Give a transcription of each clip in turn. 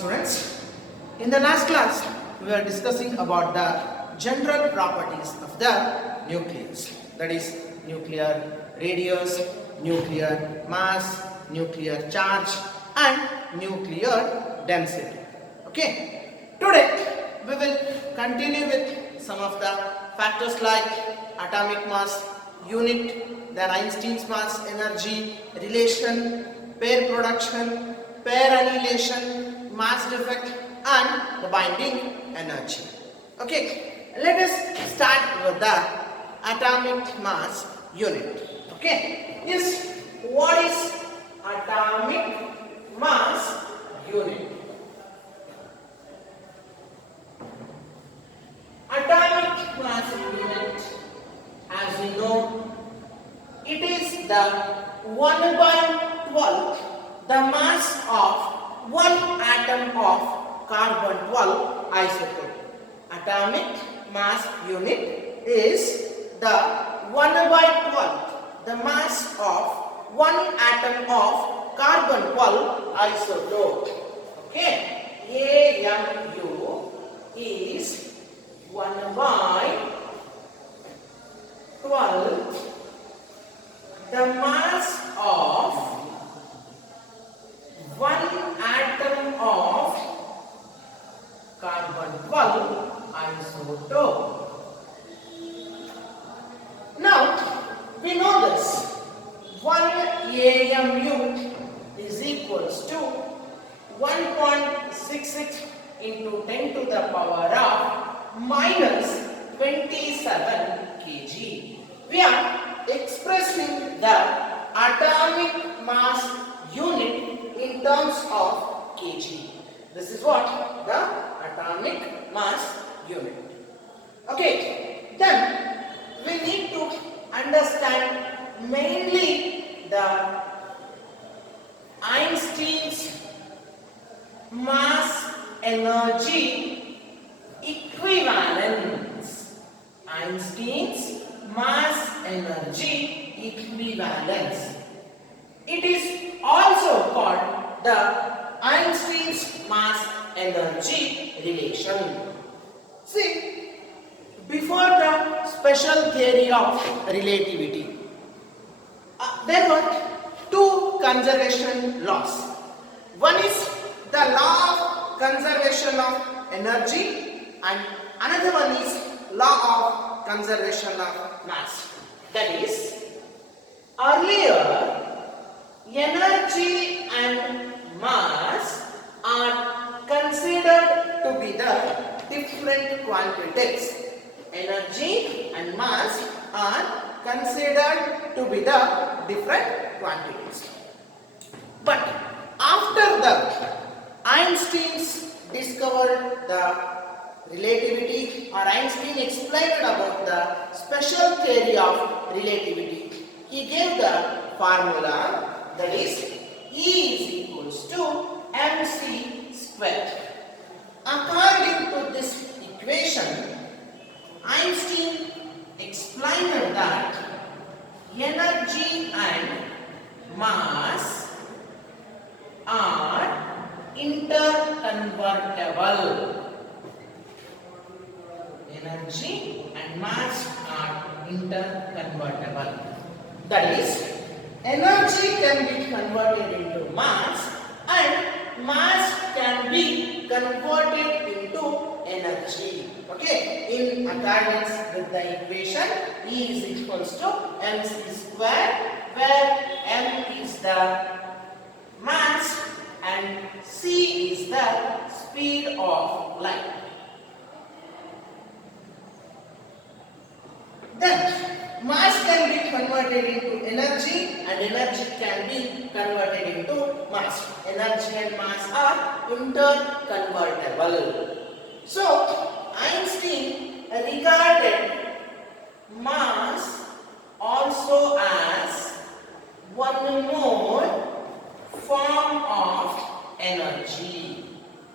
morning, students. In the last class, we were discussing about the general properties of the nucleus. That is nuclear radius, nuclear mass, nuclear charge and nuclear density. Okay. Today, we will continue with some of the factors like atomic mass, unit, then Einstein's mass energy, relation, pair production, pair annihilation, mass defect and the binding energy. Okay, let us start with the atomic mass unit. Okay, yes, what is atomic mass unit? Atomic mass unit, as we know, it is the 1/12 the mass of one atom of carbon 12 isotope. Atomic mass unit is the 1/12 the mass of one atom of carbon 12 isotope. Okay, AMU is 1/12 the mass of one atom of carbon 12 isotope. Now we know this 1 AMU is equals to 1.66 into 10 to the power of minus 27 kg. We are expressing the atomic mass unit in terms of kg. This is what the atomic mass unit. Okay, then we need to understand mainly the Einstein's mass energy equivalence. Einstein's mass energy equivalence. It is also called the Einstein's mass energy relation. See, before the special theory of relativity, there were two conservation laws. One is the law of conservation of energy and another one is law of conservation of mass. That is, earlier energy and mass are considered to be the different quantities. Energy and mass are considered to be the different quantities. But after that, Einstein's discovered the relativity, or Einstein explained about the special theory of relativity. He gave the formula, that is E is equals to mc squared. According to this equation, Einstein explained that energy and mass are interconvertible. Energy and mass are interconvertible. That is, energy can be converted into mass and mass can be converted into energy. Okay, in accordance with the equation, E is equals to mc square, where m is the mass and c is the speed of light. Then mass can be converted into energy and energy can be converted into mass. Energy and mass are interconvertible. So Einstein regarded mass also as one more form of energy.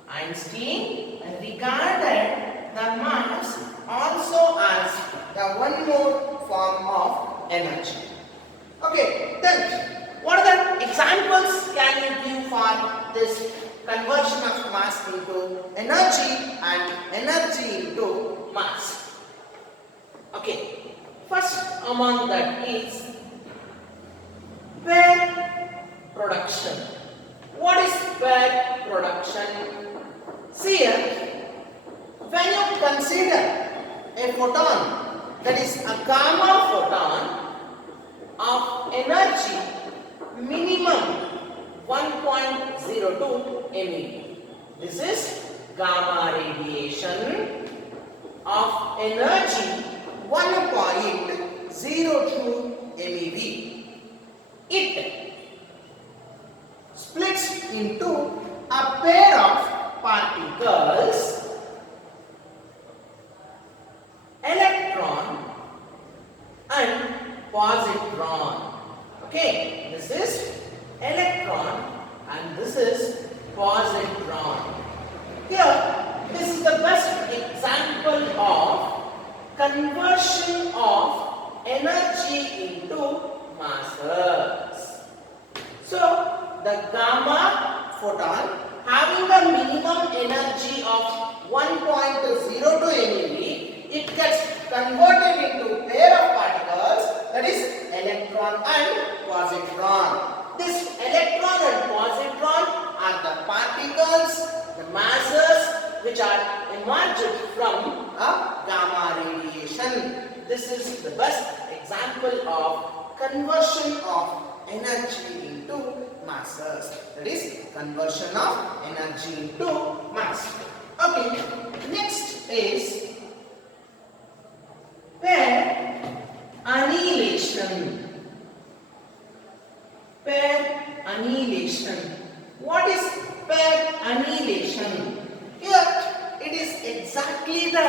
Einstein regarded the mass also as the one more form of energy. Okay, then what are the examples can you give for this conversion of mass into energy and energy into mass. Okay, first among that is pair production. What is pair production? See here, when you consider a photon, that is a gamma photon of energy minimum 1.02 MeV. This is gamma radiation of energy 1.02 MeV. It splits into a pair of particles, electron and positron. Okay, this is electron and this is positron. Here, this is the best example of conversion of energy into masses. So, the gamma photon having a minimum energy of 1.02 MeV, it gets converted into pair of particles, that is electron and positron. This electron and positron are the particles, the masses which are emerged from a gamma radiation. This is the best example of conversion of energy into masses. That is conversion of energy into mass. Okay, next is pair annihilation. Pair annihilation. What is pair annihilation? Here it is exactly the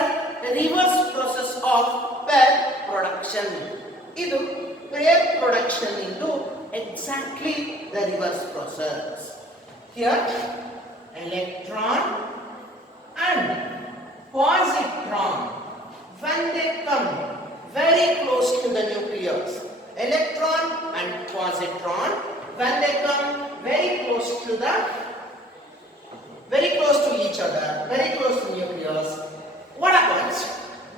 reverse process of pair production. Idu pair production into exactly the reverse process. Here electron and positron, when they come very close to the nucleus, electron and positron, when they come very close to each other, very close to nucleus, what happens?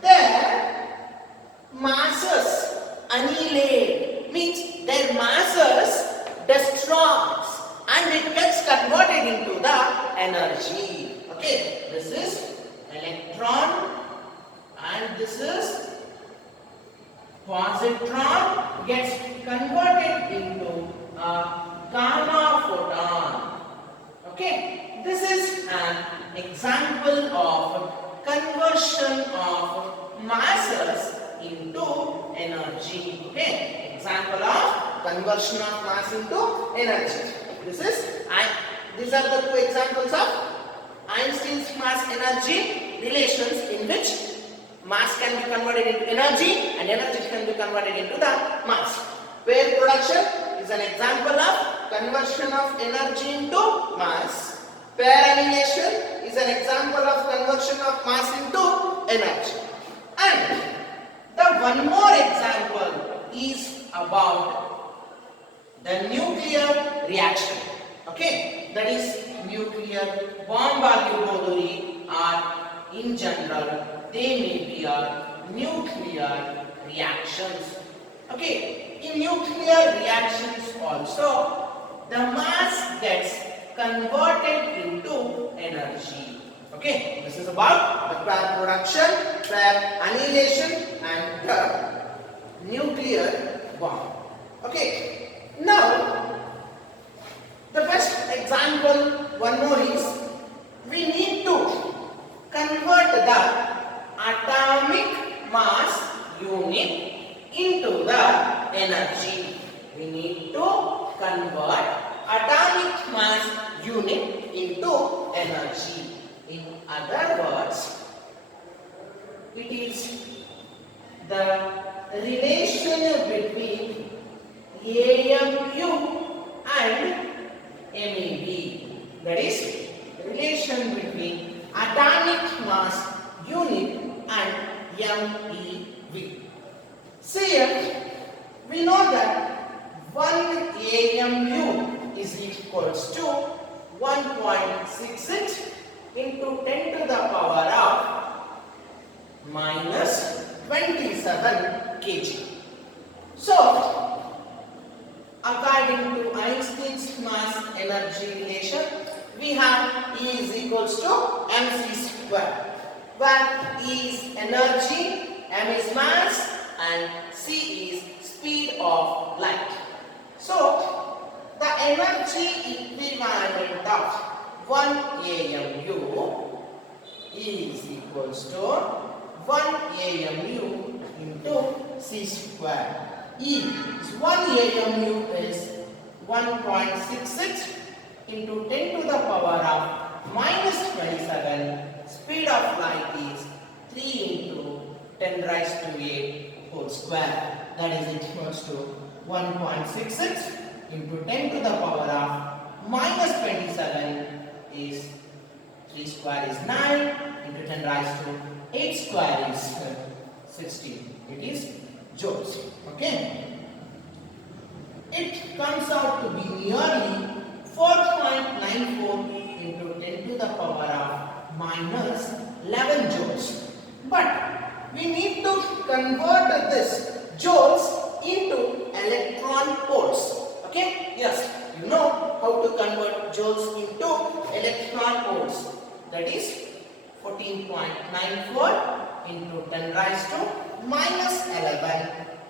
Their masses annihilate, means their masses destroys and it gets converted into the energy. Okay, this is electron and this is positron, gets converted into a gamma photon. Okay, this is an example of conversion of masses into energy. Okay, example of conversion of mass into energy. These are the two examples of Einstein's mass energy relations in which mass can be converted into energy and energy can be converted into the mass. Pair production is an example of conversion of energy into mass. Pair annihilation is an example of conversion of mass into energy. And the one more example is about the nuclear reaction. Okay, that is nuclear bomb argyrodori or in general they may be nuclear reactions. Okay, in nuclear reactions also the mass gets converted into energy. Okay, this is about the pair production, pair annihilation and the nuclear bomb. Okay, now the best example, one more is, we need to convert the atomic mass unit into the energy. We need to convert atomic mass unit into energy. In other words, it is the relation between AMU and MeV. That is relation between atomic mass unit and MeV. See here, we know that 1 AMU is equals to 1.66 into 10 to the power of minus 27 kg. So, according to Einstein's mass energy relation, we have E is equals to mc square, where E is energy, m is mass, and c is speed of light. So, the energy equivalent of 1 AMU is equals to 1 AMU into c square. E is 1 AMU is 1.66 into 10 to the power of minus 27. Speed of light is 3 into 10 raised to 8 whole square. That is equals to 1.66 into 10 to the power of minus 27 is 3 square is 9 into 10 raised to 8 square is 16. It is joules. Okay. It comes out to be nearly 4.94 into 10 to the power of minus 11 joules. But we need to convert this joules into electron volts. Okay? Yes, you know how to convert joules into electron volts. That is 14.94 into 10 raised to minus 11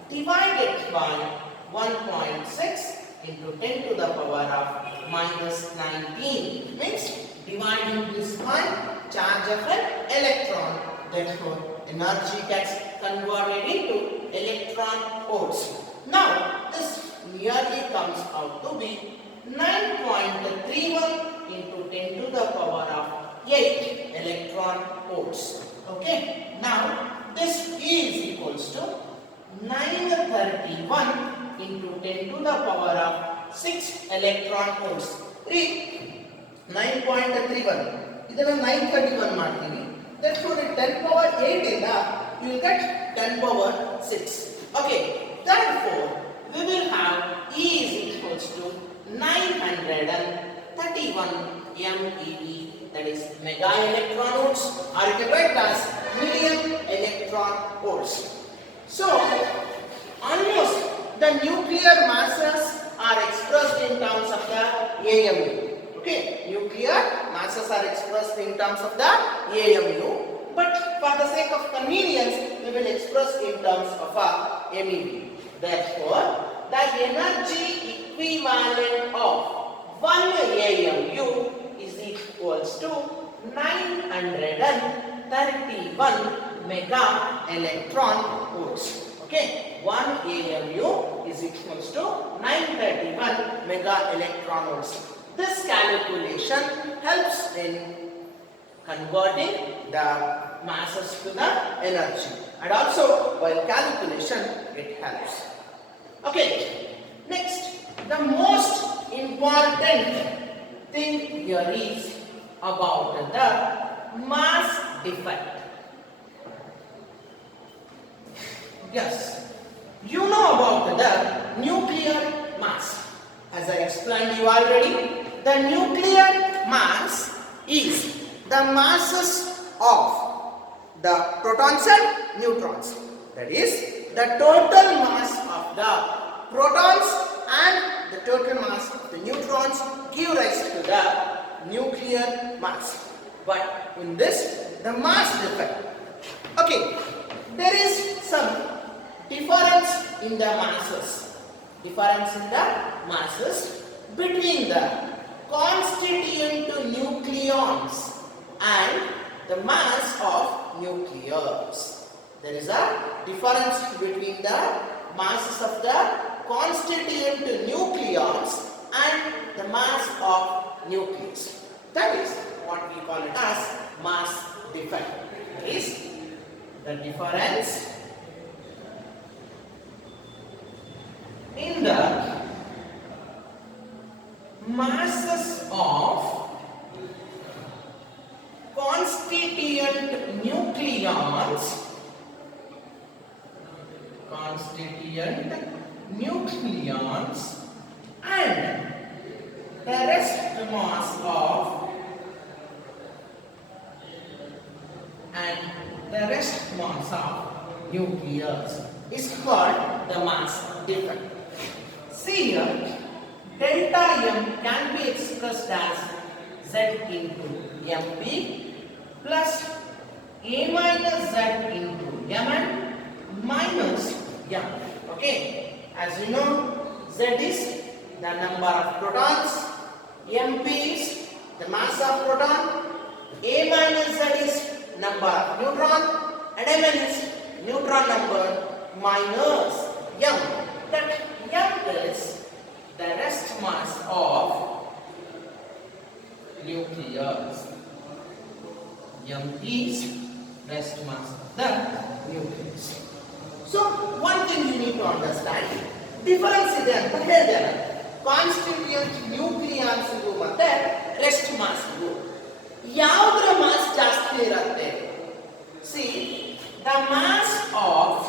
divided by 1.6 into 10 to the power of minus 19. Means dividing this by charge of an electron. Therefore, energy gets converted into electron volts. Now, this nearly comes out to be 9.31 into 10 to the power of 8 electron volts. Okay. Now, this is equals to 931 into 10 to the power of 6 electron volts. Read 9.31. ಇದನ್ನು 931 ಮಾಡ್ತೀವಿ. Therefore, 10 power 8 ಇಂದ you will get 10 power 6. Okay. Therefore, we will have E is equals to 931 MeV, that is mega electron volts, or you can write as million electron volts. So, almost the nuclear masses are expressed in terms of the AMU. Okay, nuclear masses are expressed in terms of the AMU, but for the sake of convenience, we will express in terms of MeV. Therefore, the energy equivalent of 1 AMU is equals to 931 mega electron volts. Okay, 1 AMU is equals to 931 mega electron volts. This calculation helps in converting the masses to the energy, and also while calculation it helps. Okay, next, the most important thing here is about the mass defect. Yes, you know about the nuclear mass. As I explained you already, the nuclear mass is the masses of the protons and neutrons. That is the total mass of the protons and the total mass of the neutrons give rise to the nuclear mass. But in this, the mass defect. Okay, there is some difference in the masses. Difference in the masses between the constituent nucleons and the mass of nuclears. There is a difference between the masses of the constituent nucleons and the mass of nucleus. That is what we call it as mass defect. That is the difference in the masses of constituent nucleons and terrestrial mass of and the rest mass of nucleus is called the mass difference. See here, delta M can be expressed as Z into Mp plus A minus Z into Mn minus M. Okay, as you know, Z is the number of protons, Mp is the mass of proton, A minus Z is number of neutron, and Mn is neutron number minus M. That M is the rest mass of nucleus. M is rest mass of the nucleus. So one thing you need to understand, difference ಇದೆ ಅಂತ ಹೇಳಿದ್ದಾರೆ. Constituent nucleons ಮತ್ತೆ rest mass ಯಾವುದರ mass ಜಾಸ್ತಿ ಇರುತ್ತೆ? See the mass of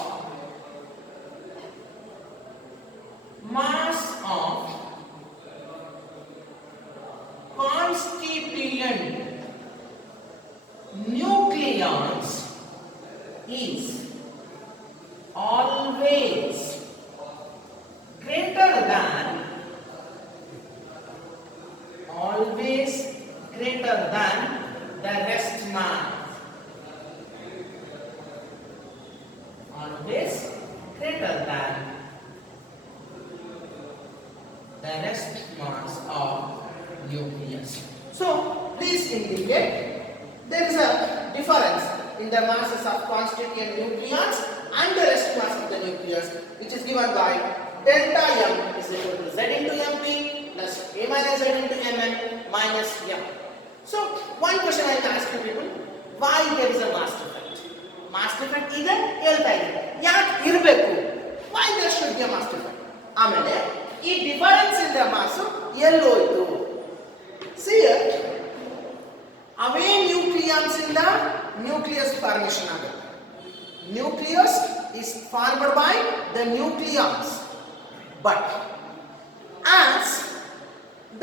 constituent nucleons is always greater than the rest mass. Always greater than the rest mass of nucleus. So please indicate there is a difference in the masses of constituent nucleons and the rest mass of the nucleus, which is given by delta M is equal to Z into Mp plus A minus Z into Mn minus M. So one question I will ask you people, why there is a mass defect? Mass defect ಇದೆ ಹೇಳ್ತಾ ಇದೆ, ಯಾಕೆ ಇರಬೇಕು? Why there should be a mass defect? ಆಮೇಲೆ ಈ difference in the mass ಎಲ್ಲೋಯ್ತು? See here, away nucleons in the nucleus formation ಆಗುತ್ತೆ. Nucleus is formed by the nucleons, but as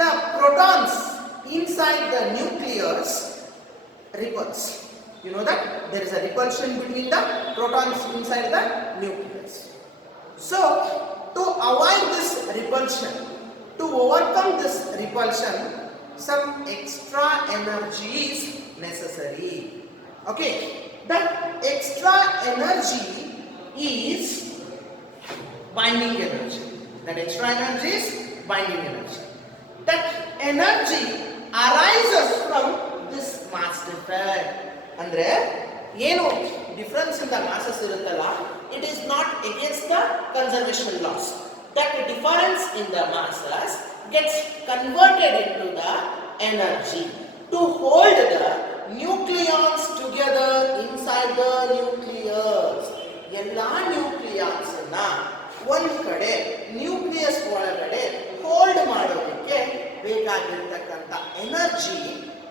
the protons inside the nucleus repulse, you know that there is a repulsion between the protons inside the nucleus. So to avoid this repulsion, to overcome this repulsion, some extra energy is necessary. Okay, that extra energy is binding energy. That extra energy is binding energy. That energy arises from this mass defect. Andre ಏನು difference in the masses ಇರುತ್ತಲ್ಲ, it is not against the conservation laws. That difference in the masses gets converted into the energy to hold the nucleons together inside the nucleus. ಎಲ್ಲಾ nucleons ಅನ್ನ ಒಂದು ಕಡೆ nucleus ಒಳಗಡೆ hold ಮಾಡೋದಕ್ಕೆ ಬೇಕಾಗಿರ್ತಕ್ಕಂಥ energy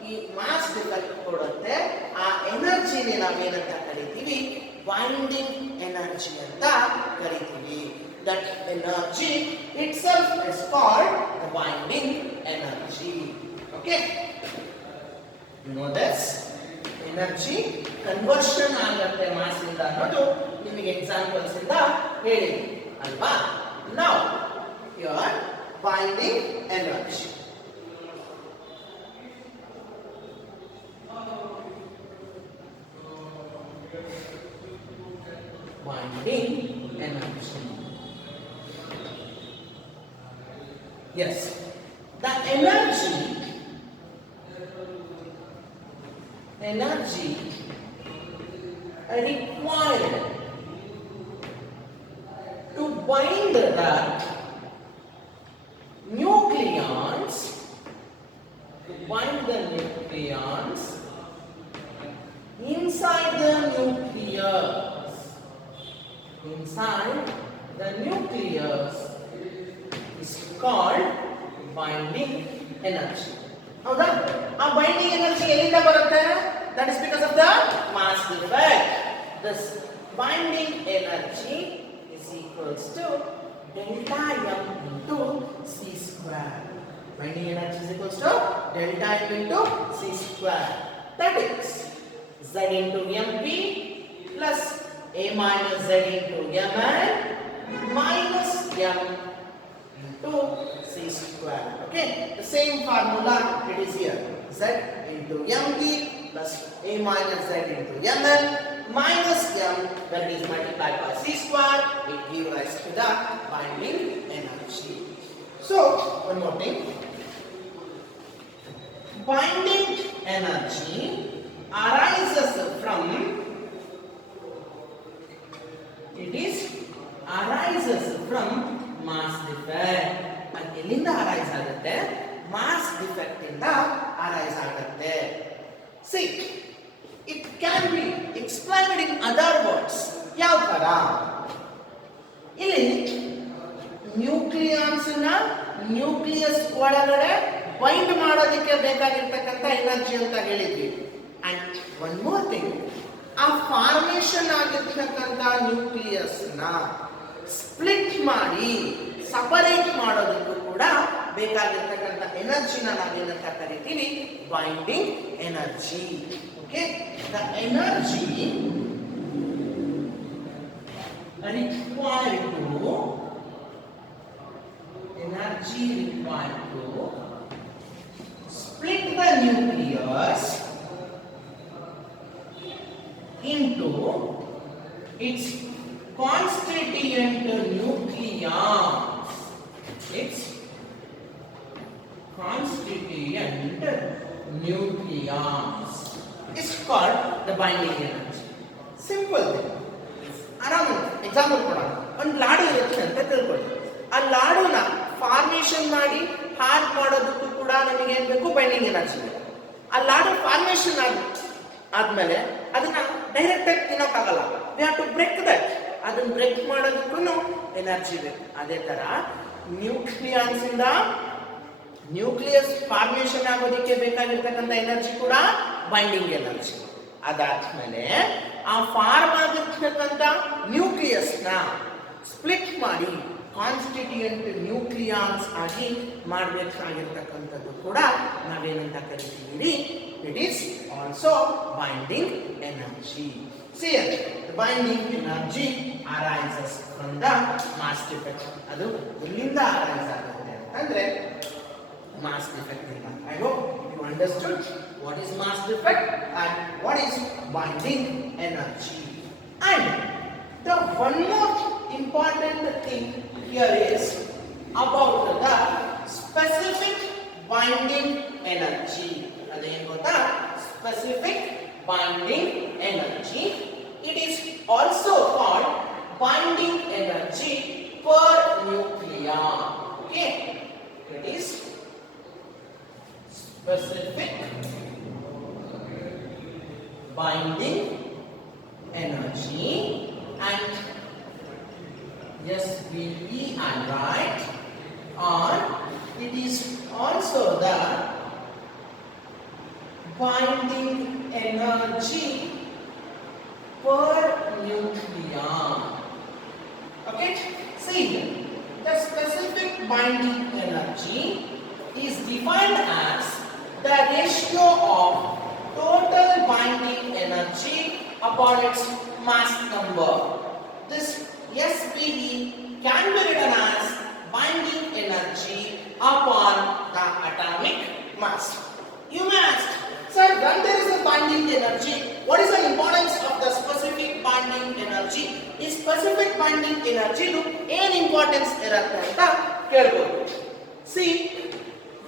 ಈ mass defect ಕೊಡುತ್ತೆ. ಆ ಎನರ್ಜಿನೇ ನಾವೇನಂತ ಕರಿತೀವಿ? ಬೈಂಡಿಂಗ್ ಎನರ್ಜಿ ಅಂತ ಕರಿತೀವಿ. That energy itself is called the binding energy. Okay, you know this energy conversion ಆಗುತ್ತೆ ಮಾಸ್ ಇಂದ ಅನ್ನೋದು ನಿಮಗೆ ಎಕ್ಸಾಂಪಲ್ಸ್ ಇಂದ ಹೇಳಿದೆ ಅಲ್ವಾ? Now your binding energy. Binding energy. Yes, the energy required to bind the nucleons inside the nucleus is called binding energy. ಹೌದಾ? ಆ binding energy ಎಲ್ಲಿಂದ ಬರುತ್ತೆ? That is because of the mass defect. This binding energy is equals to delta M into C square. Binding energy is equals to delta M into C square. That is Z into MP plus A minus Z into Mn minus M into C square. Okay, the same formula it is here. Z into MP plus A minus Z into Mn minus M, when it is multiplied by C square, it gives rise to the binding energy. So, one more thing. Binding energy arises from mass defect. And ಎಲ್ಲಿಂದ arise ಆಗುತ್ತೆ? Mass defect ಇಂದ arise ಆಗುತ್ತೆ. See, it can be explained in other words. ಯಾವ ತರ? ಇಲ್ಲಿ nucleons ನ nucleus ಒಳಗಡೆ bind ಮಾಡೋದಕ್ಕೆ ಬೇಕಾಗಿರ್ತಕ್ಕಂಥ ಎನರ್ಜಿ ಅಂತ ಹೇಳಿದ್ವಿ. ಅಂಡ್ ಒನ್ ಮೋರ್ ಥಿಂಗ್, ಆ ಫಾರ್ಮೇಶನ್ ಆಗಿರ್ತಕ್ಕಂಥ ನ್ಯೂಕ್ಲಿಯಸ್ ನ ಸ್ಪ್ಲಿಟ್ ಮಾಡಿ ಸಪರೇಟ್ ಮಾಡೋದಕ್ಕೂ ಕೂಡ ಬೇಕಾಗಿರ್ತಕ್ಕಂಥ ಎನರ್ಜಿನ ನಾವೇನಂತ ಕರಿತೀವಿ? Binding energy. Okay, the energy required to split the nucleus into its constituent nucleons. Its constituent nucleons is called the binding energy. Simple thing. ಆರಾಮ ಎಕ್ಸಾಂಪಲ್ ಕೊಡೋಣ. ಒಂದು ಲಾಡು ಇರುತ್ತೆ ಅಂತ ತಿಳ್ಕೊಳ್ಳಿ. ಆ ಲಾಡುನ ಫಾರ್ಮೇಶನ್ ಮಾಡಿ ಹಾರ್ಡ್ ಮಾಡೋದಕ್ಕೂ ಕೂಡ ನಮಗೆ ಏನ್ ಬೇಕು? ಬೈಂಡಿಂಗ್ ಎನರ್ಜಿ ಬೇಕು. ಆ ಲಾಡು ಫಾರ್ಮೇಶನ್ ಆದ್ಮೇಲೆ ಅದನ್ನ ಡೈರೆಕ್ಟ್ ಆಗಿ ತಿನ್ನೋಕ್ಕಾಗಲ್ಲ. We have to break that. ಅದನ್ನ ಬ್ರೇಕ್ ಮಾಡೋದಕ್ಕೂ ಎನರ್ಜಿ ಬೇಕು. ಅದೇ ತರ ನ್ಯೂಕ್ಲಿಯನ್ಸ್ ಇಂದ ನ್ಯೂಕ್ಲಿಯಸ್ ಫಾರ್ಮೇಶನ್ ಆಗೋದಕ್ಕೆ ಬೇಕಾಗಿರ್ತಕ್ಕಂಥ ಎನರ್ಜಿ ಕೂಡ ಬೈಂಡಿಂಗ್ ಎನರ್ಜಿ. ಅದಾದ್ಮೇಲೆ ಆ ಫಾರ್ಮ್ ಆಗಿರ್ತಕ್ಕಂಥ ನ್ಯೂಕ್ಲಿಯಸ್ ನ ಸ್ಪ್ಲಿಟ್ ಮಾಡಿ ಕಾನ್ಸ್ಟಿಟ್ಯೂಯೆಂಟ್ ನ್ಯೂಕ್ಲಿಯಾನ್ಸ್ ಆಗಿ ಮಾಡಬೇಕಾಗಿರ್ತಕ್ಕಂಥದ್ದು ಕೂಡ ನಾವೇನಂತ ಕರಿತೀವಿ? It is also binding energy. See, the binding energy arises from the mass defect. ಅದು ಎಲ್ಲಿಂದ ಅರೈಸ್ ಆಗುತ್ತೆ ಅಂತಂದ್ರೆ mass defect ಇಂದ. I hope you understood what is mass defect and what is binding energy. And the one more important thing here is about the specific binding energy. ಅದೇನು ಗೊತ್ತಾ? Specific binding energy. It is also called binding energy per nucleon. Okay, it is specific binding energy, and SBE and right, or it is also the binding energy per nucleon. Okay, see here, the specific binding energy is defined as the ratio of total binding energy upon its mass number. This SBE can be written as binding energy upon the atomic mass. You may ask, sir, when there is a binding energy, what is the importance of the specific binding energy? Is specific binding energy to ಏನು importance ಇರುತ್ತೆ ಅಂತ ಕೇಳಬಹುದು. See,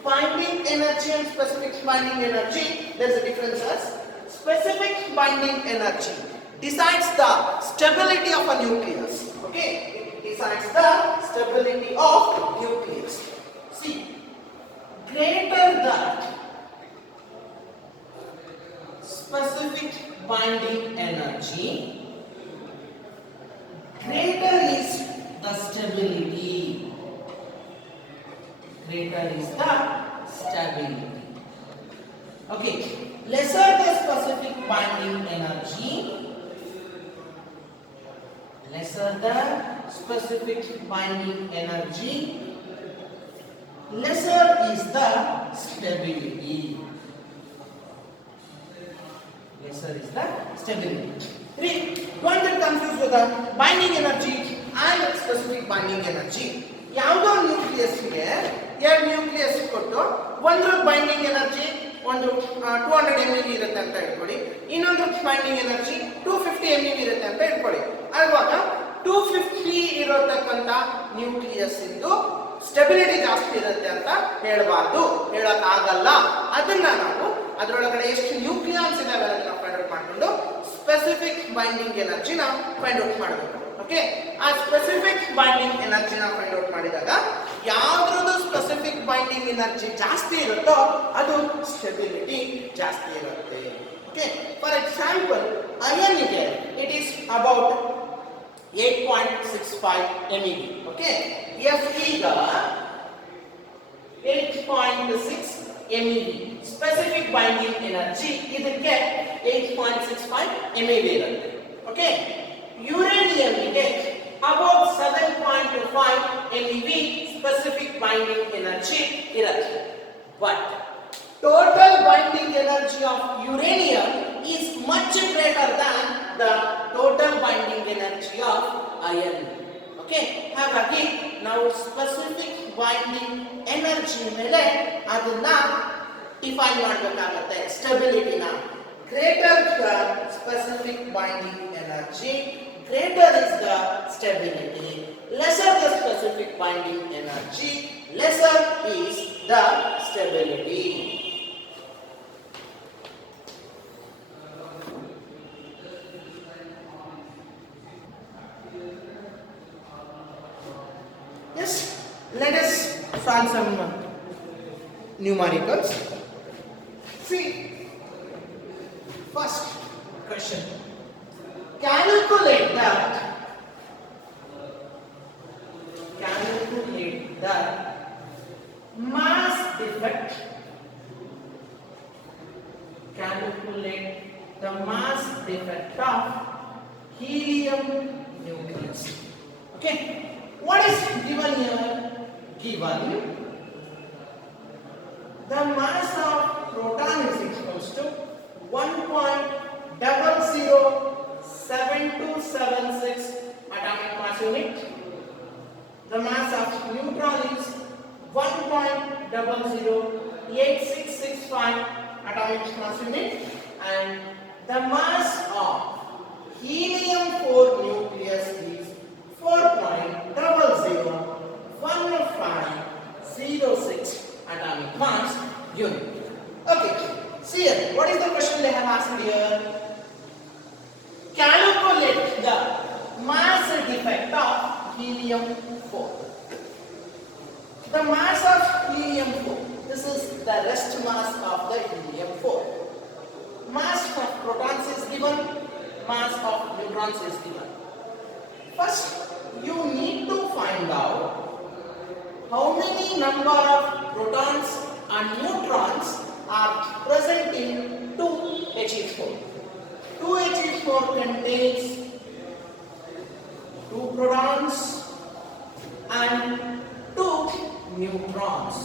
binding energy and specific binding energy, there is a difference. Specific binding energy decides the stability of a nucleus. Okay, it decides the stability of nucleus. See, greater the specific binding energy, greater is the stability. Greater is the stability. Okay, lesser the specific binding energy, lesser the specific binding energy, lesser is the stability. Lesser is the stability. 3. Don't get confused with the binding energy and specific binding energy. ಯಾವುದೋ ನ್ಯೂಕ್ಲಿಯಸ್ಗೆ ಎರಡು nucleus ಕೊಟ್ಟು ಒಂದು binding energy ಒಂದು 200 mev ಇರುತ್ತೆ ಅಂತ ಇಟ್ಕೊಳ್ಳಿ, ಇನ್ನೊಂದು binding energy 250 mev ಇರುತ್ತೆ ಅಂತ ಇಟ್ಕೊಳ್ಳಿ. ಆವಾಗ 250 ಇರತಕ್ಕಂತ ನ್ಯೂಕ್ಲಿಯಸ್ ಇಂದು ಸ್ಟೆಬಿಲಿಟಿ ಜಾಸ್ತಿ ಇರುತ್ತೆ ಅಂತ ಹೇಳಬಾರ್ದು, ಹೇಳಕ್ಕಾಗಲ್ಲ. ಅದನ್ನ ನಾವು ಅದರೊಳಗಡೆ ಎಷ್ಟು ನ್ಯೂಕ್ಲಿಯಾನ್ಸ್ ಇದಾವೆ ಅದನ್ನ ಫೈಂಡ್ ಔಟ್ ಮಾಡಿಕೊಂಡು ಸ್ಪೆಸಿಫಿಕ್ ಬೈಂಡಿಂಗ್ ಎನರ್ಜಿನ ಫೈಂಡ್ ಔಟ್ ಮಾಡಬೇಕು. ಓಕೆ, ಆ ಸ್ಪೆಸಿಫಿಕ್ ಬೈಂಡಿಂಗ್ ಎನರ್ಜಿನ ಫೈಂಡ್ ಔಟ್ ಮಾಡಿದಾಗ ಯಾವ್ದ್ರದ್ದು ಸ್ಪೆಸಿಫಿಕ್ ಬೈಂಡಿಂಗ್ ಎನರ್ಜಿ ಜಾಸ್ತಿ ಇರುತ್ತೋ ಅದು ಸ್ಟೆಬಿಲಿಟಿ ಜಾಸ್ತಿ ಇರುತ್ತೆ. ಓಕೆ, ಫಾರ್ ಎಕ್ಸಾಂಪಲ್ ಅಯನ್ಗೆ it is about 8.65 MeV. Okay, Fe ಗ 8.6 MeV ಸ್ಪೆಸಿಫಿಕ್ ಬೈಂಡಿಂಗ್ ಎನರ್ಜಿ ಇದಕ್ಕೆ 8.65 MeV ಇರುತ್ತೆ. ಓಕೆ, ಯುರೇನಿಯಂಗೆ about 7.5 MeV specific binding energy ಇರುತ್ತೆ. But total binding energy of uranium is much greater than the total binding energy of iron. Okay, ಹಾಗಾಗಿ ನಾವು specific binding energy ಮೇಲೆ ಅದನ್ನ define ಮಾಡಬೇಕಾಗುತ್ತೆ. ಸ್ಟೆಬಿಲಿಟಿನ greater the specific binding energy, greater is the stability. Lesser the specific binding energy, lesser is the stability. Yes, let us solve some numericals. See, first question. Calculate the mass defect. Calculate the mass defect of helium nucleus. Okay, what is given here? Given the mass of proton is equals to 1.007276 atomic mass unit. The mass of neutron is 1.008665 atomic mass unit, and the mass of helium-4 nucleus is 4.001506 atomic mass unit. Okay, see here, what is the question they have asked here? Calculate the mass defect of helium-4. The mass of helium-4, this is the rest mass of the helium-4. Mass of protons is given, mass of neutrons is given. First, you need to find out how many number of protons and neutrons are present in 2He4. 2He4 contains 2 protons and 2 neutrons.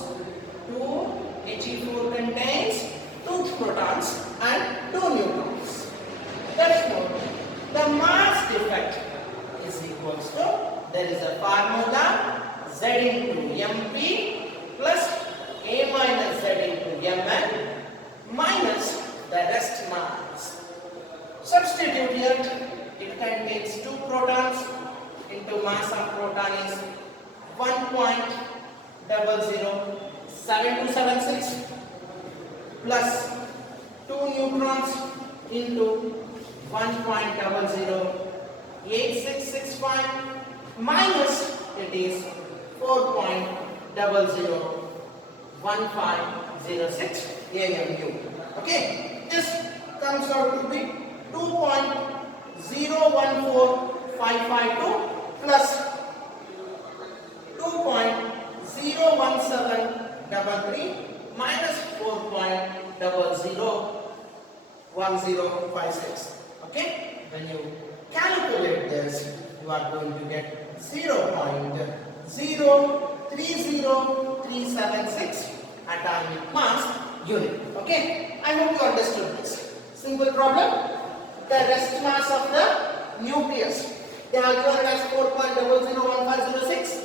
2He4 contains 2 protons and 2 neutrons. Therefore, the mass defect is equals to, there is a formula, Z into Mp plus A minus Z into Mn minus the rest mass. Substitute here, it contains 2 protons into mass of proton is 1.007276 plus 2 neutrons into 1.008665 minus it is 4.001506 AMU. Okay, this comes out to be 2.014552 plus 2.01733 minus 4.001056. Okay, when you calculate this, you are going to get 0.03036 0.376 atomic mass unit. Okay, I hope you understood this. Simple problem. The rest mass of the nucleus, they are given as 4.001506.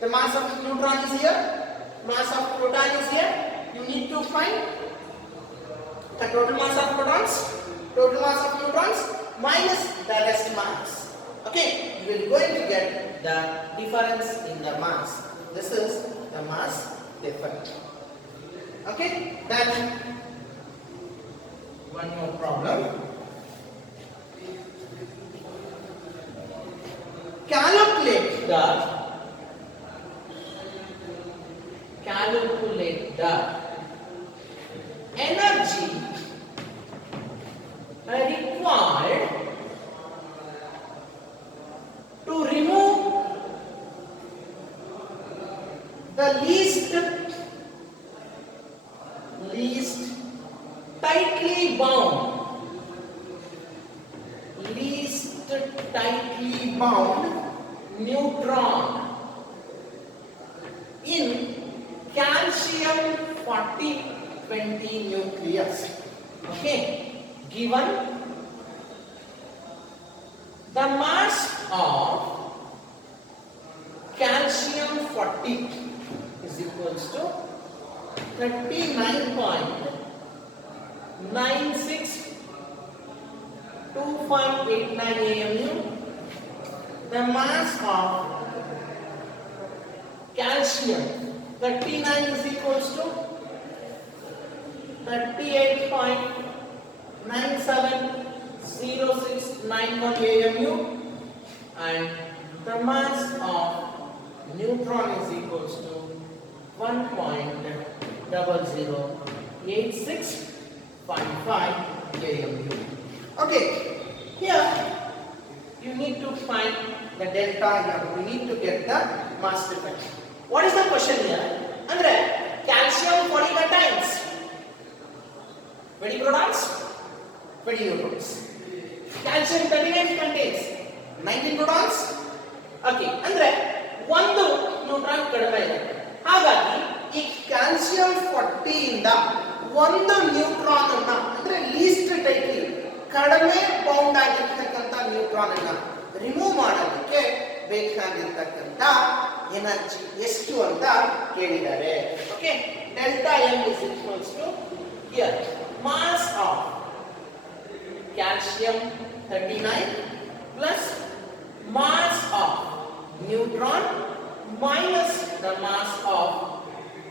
The mass of neutron is here, mass of proton is here. You need to find the total mass of protons, total mass of neutrons minus the rest mass. Okay, you will going to get the difference in the mass. This is the mass difference. Okay, then one more problem. Calculate the energy required to remove the least tightly bound neutron in calcium 40-20 nucleus. Okay, given the mass of calcium 40 is equals to 39.962589 AMU. The mass of calcium 39 is equals to 38.970691 AMU, and the mass of neutron is equals to 1.008655 AMU. Okay, here you need to find the delta. We need to get the mass difference. What is the question here? Andre calcium 40 contains 20 protons, 20 neutrons. Calcium 38 contains 19 protons. Okay, andre ಒಂದು neutron ಕಡಿಮೆ ಇದೆ. ಹಾಗಾಗಿ ಈ calcium 40 ಇಂದ ಒಂದು neutron ಅನ್ನ ಅಂದ್ರೆ least tightly ಕಡಿಮೆ ಬೌಂಡ್ ಆಗಿರ್ತಕ್ಕಂಥ ನ್ಯೂಟ್ರಾನ್ ಅನ್ನ ರಿಮೂವ್ ಮಾಡೋದಕ್ಕೆ ಬೇಕಾಗಿರ್ತಕ್ಕಂಥ ಎನರ್ಜಿ ಎಷ್ಟು ಅಂತ ಕೇಳಿದ್ದಾರೆ. Okay, delta M is equals to here mass of calcium 39 plus mass of neutron minus the mass of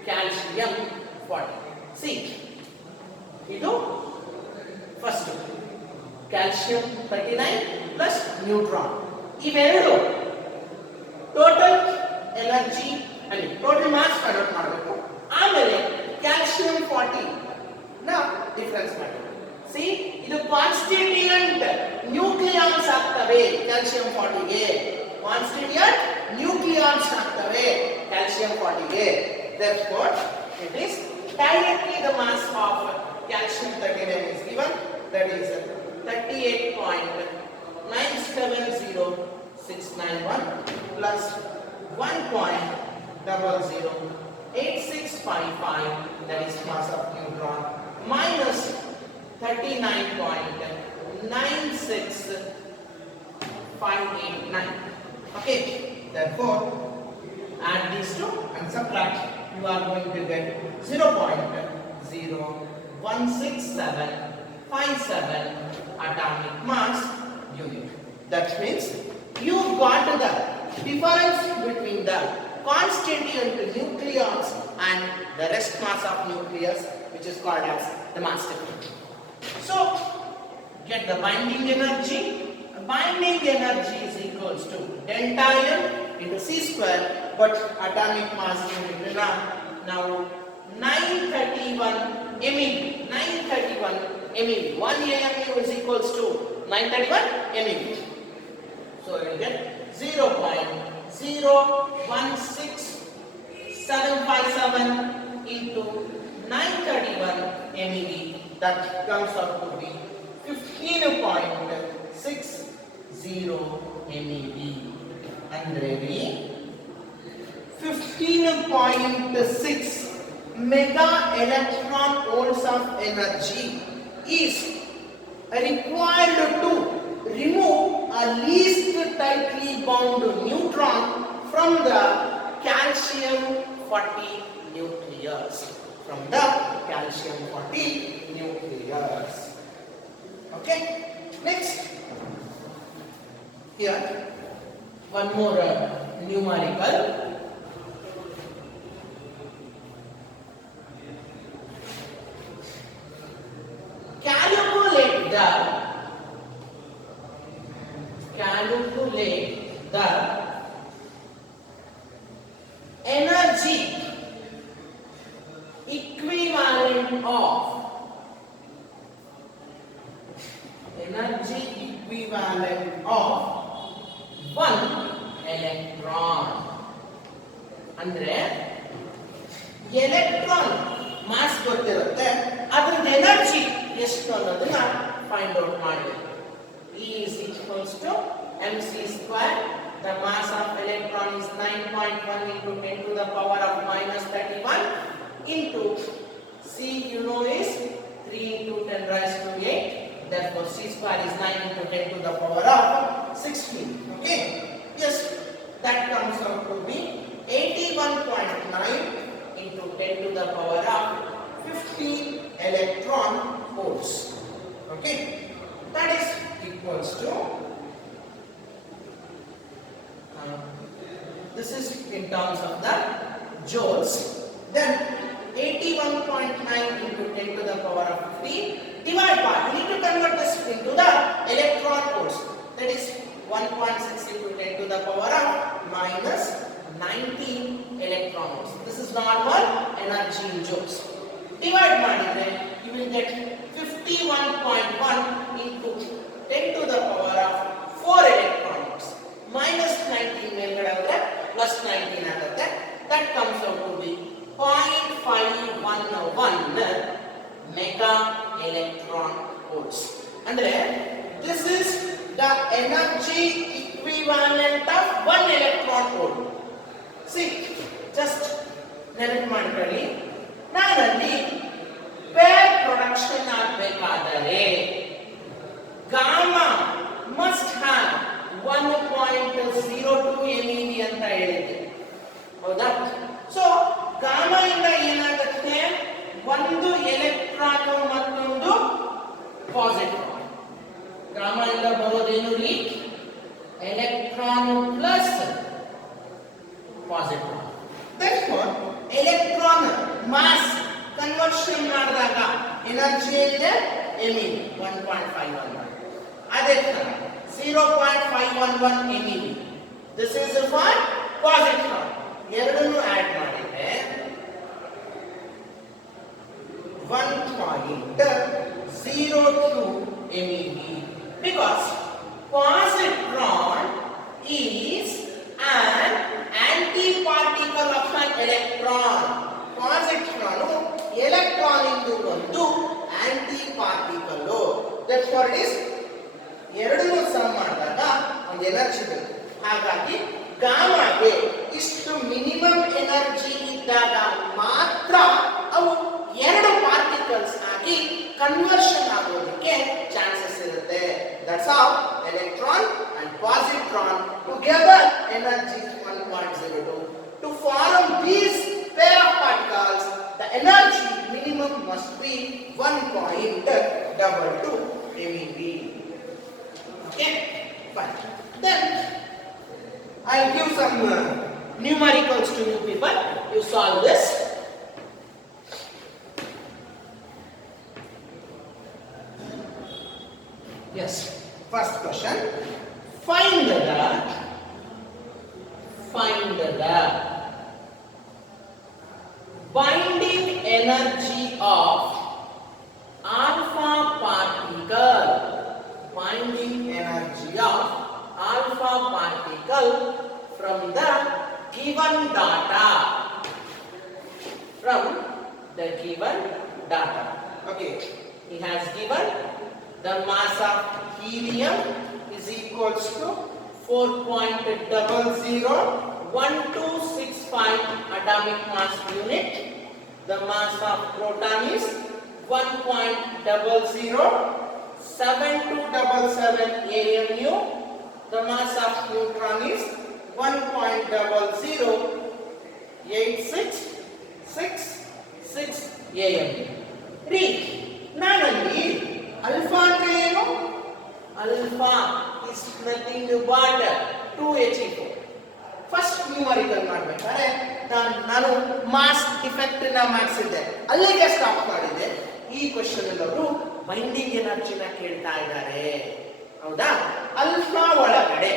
calcium 40. See, ಇದು first calcium 39 plus neutron. ಇವೆರಡು ಟೋಟಲ್ ಎನರ್ಜಿ ಅಲ್ಲಿ ಟೋಟಲ್ ಮಾಸ್ ಕನ್ವರ್ಟ್ ಮಾಡಬೇಕು. ಆಮೇಲೆ calcium 40 ನ difference ಮಾಡಬೇಕು. See, ಇದು constituent nucleons ಆಗ್ತವೆ calcium 40 ಗೆ. ಕಾನ್ಸ್ಟಿಟ್ಯೂಯೆಂಟ್ ನ್ಯೂಕ್ಲಿಯಾನ್ಸ್ ಆಗ್ತವೆ ಕ್ಯಾಲ್ಸಿಯಂ 40 ಗೆ. Therefore, it is directly the mass of calcium 39 is given, that is 38.970691 plus 1.008655, that is mass of neutron, minus 39.96589. Okay, therefore add these two and subtract. You are going to get 0.01657 atomic mass unit. That means you got the difference between the constituent nucleons and the rest mass of nucleus, which is called as the mass difference. So, get the binding energy. Binding energy is equals to delta M into C square, but atomic mass unit now 931 MeV. 931 MeV. 1 AMU is equals to 931 MeV. So, you will get 0.016757 into 931 MeV. That comes out to be 15.60 MeV. And 15.6 mega electron volts of energy is required to remove a least tightly bound neutron from the calcium 40 nucleus. From the calcium 40 nucleus. Okay. Next. Here one more numerical. Calculate the energy equivalent of 1 electron. ಅಂದ್ರೆ electron mass ಗೊತ್ತಿರುತ್ತೆ, ಅದರ energy ಎಷ್ಟು ಅನ್ನೋದನ್ನ find out ಮಾಡಬೇಕು. E is equals to mc square. The mass of electron is 9.1 into 10 to the power of minus 31 into C, you know, is 3 into 10 raised to 8. Therefore, C square is 9 into 10 to the power of 16. Okay? Yes, that comes out to be 81.9 into 10 to the power of 50 electron volts. Okay? That is equals to this is in terms of the joules. Then 81.9 into 10 to the power of 50 divide by, we need to convert this into the electron volts. That is 1.6 into 10 to the power of minus 19 electron volts. This is normal energy in joules. Divide ಮಾಡಿದ್ರೆ you will get 51.1 into 10 to the power of 4 electron volts. Minus 19 ಮೇಲ್ಗಡೆ ಹೋದ್ರೆ plus 19 ಆಗುತ್ತೆ. That comes out to be 0.511 mega electron volts. ಅಂದ್ರೆ this is the energy equivalent of 1 electron volt. See, just ನೆನಪು ಮಾಡ್ಕೊಳ್ಳಿ, ನಾನಲ್ಲಿ pair production ಆಗಬೇಕಾದರೆ gamma must have 1.02 MeV ಅಂತ ಹೇಳಿದ್ದೆ, ಹೌದಾ? ಸೊ ಗಾಮಾ ಇಂದ ಏನಾಗುತ್ತೆ, ಒಂದು ಎಲೆಕ್ಟ್ರಾನ್ ಮತ್ತೊಂದು ಪಾಸಿಟಿವ್. ಗಾಮಾ ಇಂದ ಬರೋದೇನು ರೀ, electron plus positive. therefore electron mass conversion ಮಾಡಿದಾಗ ಎನರ್ಜಿ ಏನಿದೆ MeV 1.511. ಅದೇ ತರ 0.511 MeV. this is for positive. ಎರಡನ್ನು ಆಡ್ ಮಾಡಿದ್ರೆ 1.02 MeV, because positron is an antiparticle of an electron. Positron electron into ಒಂದು antiparticle. Therefore it is ಎರಡನ್ನೂ some ಮಾಡಿದಾಗ ಒಂದು ಎನರ್ಜಿ ಬೇಕು. ಹಾಗಾಗಿ ಗಾಮಾಗೆ ಇಷ್ಟು ಮಿನಿಮಮ್ ಎನರ್ಜಿ ಇದ್ದಾಗ ಮಾತ್ರ ಅವು ಎರಡು ಪಾರ್ಟಿಕಲ್ಸ್ ಆಗಿ ಕನ್ವರ್ಷನ್ ಆಗೋದಕ್ಕೆ ಚಾನ್ಸಸ್ ಇರುತ್ತೆ. That's how electron and positron together energy 1.02. To form these pair of particles, the energy minimum must be 1.22 MeV. Okay, fine. Then I'll give some numericals to you people. You solve this. Yes. First question. Find the binding energy of alpha particle. Binding energy of alpha particle from the given data. From the given data. Okay. He has given the mass of helium is equals to 4.001264 5 atomic mass unit. The mass of proton is 1.007277 AMU. The mass of neutron is 1.008666 AMU. Read. ನಾನಲ್ಲಿ alpha ಅಂದ್ರೆ ಏನು? Alpha is nothing but 2He4. First numerical ಮಾಡಬೇಕಾದ್ರೆ ನಾನು mass defect ನ ಮಾಡಿಸಿದ್ದೆ, ಅಲ್ಲಿಗೆ stop ಮಾಡಿದ್ದೆ. ಈ question ಅಲ್ಲಿ ಅವರು ಬೈಂಡಿಂಗ್ ಎನರ್ಜಿನ ಕೇಳ್ತಾ ಇದ್ದಾರೆ. ಹೌದಾ? ಅಲ್ಫಾ ಒಳಗಡೆ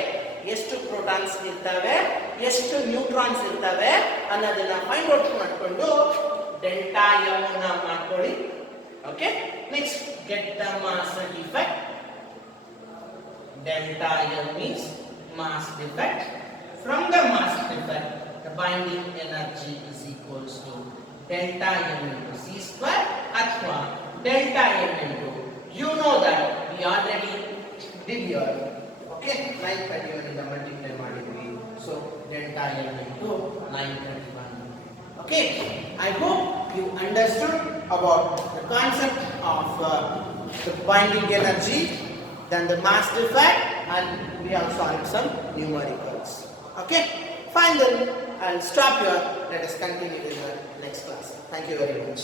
ಎಷ್ಟು ಪ್ರೋಟಾನ್ಸ್ ಇರ್ತವೆ, ಎಷ್ಟು ನ್ಯೂಟ್ರಾನ್ಸ್ ಇರ್ತವೆ ಅನ್ನೋದನ್ನ ಫೈಂಡ್ ಔಟ್ ಮಾಡಿಕೊಂಡು ಡೆಲ್ಟಾ ಎಂ ನ ಮಾಡ್ಕೊಳ್ಳಿ. Okay, next get the mass defect. Delta M is mass defect. From the mass defect, the binding energy is equals to delta M into C square athwa delta M into, you know that we already did here. Okay, 931 in the multiply ಮಾಡಿದ್ವಿ. So delta M into 931. Okay, I hope you understood about the concept of the binding energy, then the mass defect, and we have solved some numericals. Okay, fine then, I'll stop here. Let us continue in the next class. Thank you very much.